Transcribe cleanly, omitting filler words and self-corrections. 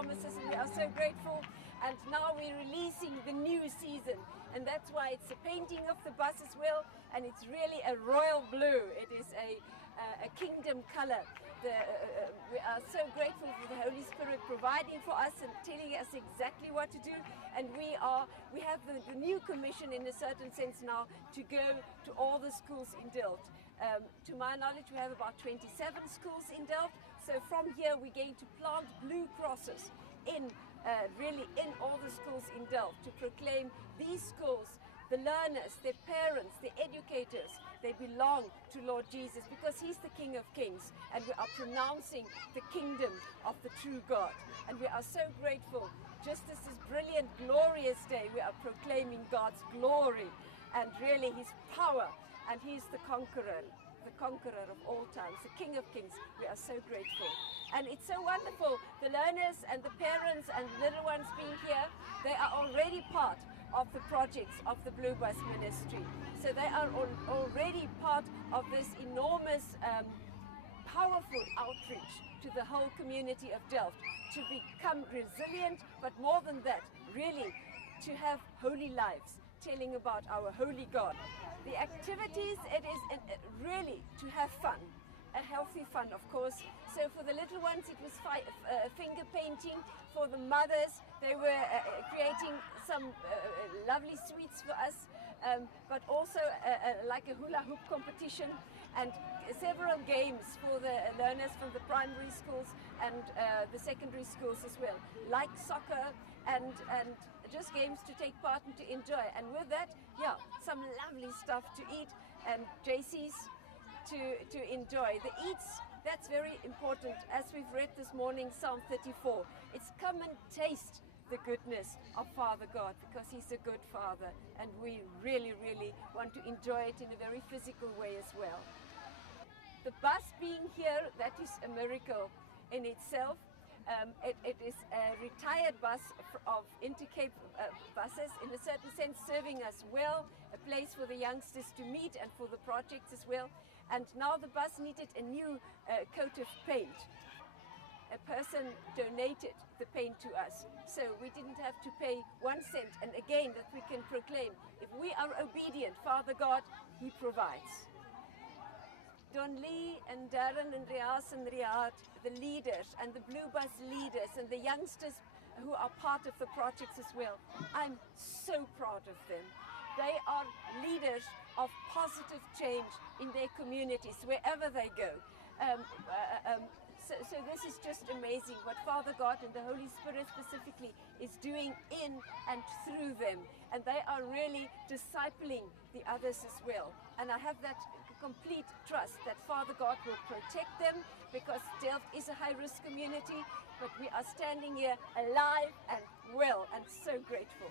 promises, and we are so grateful. And now we're releasing the new season, and that's why it's a painting of the bus as well, and it's really a royal blue. It is a kingdom color. We are so grateful for the Holy Spirit providing for us and telling us exactly what to do. And we have the new commission in a certain sense now to go to all the schools in Delft. To my knowledge, we have about 27 schools in Delft. So from here, we're going to plant blue crosses really in all the schools in Delft to proclaim these schools, the learners, their parents, the educators, they belong to Lord Jesus because He's the King of Kings, and we are pronouncing the kingdom of the true God. And we are so grateful. Just as this brilliant, glorious day, we are proclaiming God's glory and really His power, and He's the conqueror of all times, the King of Kings. We are so grateful. And it's so wonderful. The learners and the parents and the little ones being here, they are already part of the projects of the Blue Bus Ministry. So they are already part of this enormous, powerful outreach to the whole community of Delft to become resilient, but more than that, really to have holy lives, telling about our holy God. The activities, it is really to have fun, a healthy fun, of course. So for the little ones, it was finger painting. For the mothers, they were creating some lovely sweets for us, but also like a hula hoop competition and several games for the learners from the primary schools and the secondary schools as well, like soccer and just games to take part and to enjoy. And with that, yeah, some lovely stuff to eat and JC's to enjoy. The eats, that's very important. As we've read this morning, Psalm 34, it's come and taste the goodness of Father God, because He's a good Father, and we really, really want to enjoy it in a very physical way as well. The bus being here, that is a miracle in itself. It is a retired bus of Intercape buses, in a certain sense serving us well, a place for the youngsters to meet and for the projects as well. And now the bus needed a new coat of paint. A person donated the paint to us, so we didn't have to pay 1 cent. And again, that we can proclaim, if we are obedient, Father God, He provides. Don Lee and Darren and Riaz and Riyad, the leaders and the Blue Bus leaders and the youngsters who are part of the projects as well, I'm so proud of them. They are leaders of positive change in their communities, wherever they go. So this is just amazing what Father God and the Holy Spirit specifically is doing in and through them. And they are really discipling the others as well. And I have that complete trust that Father God will protect them, because Delft is a high-risk community, but we are standing here alive and well and so grateful.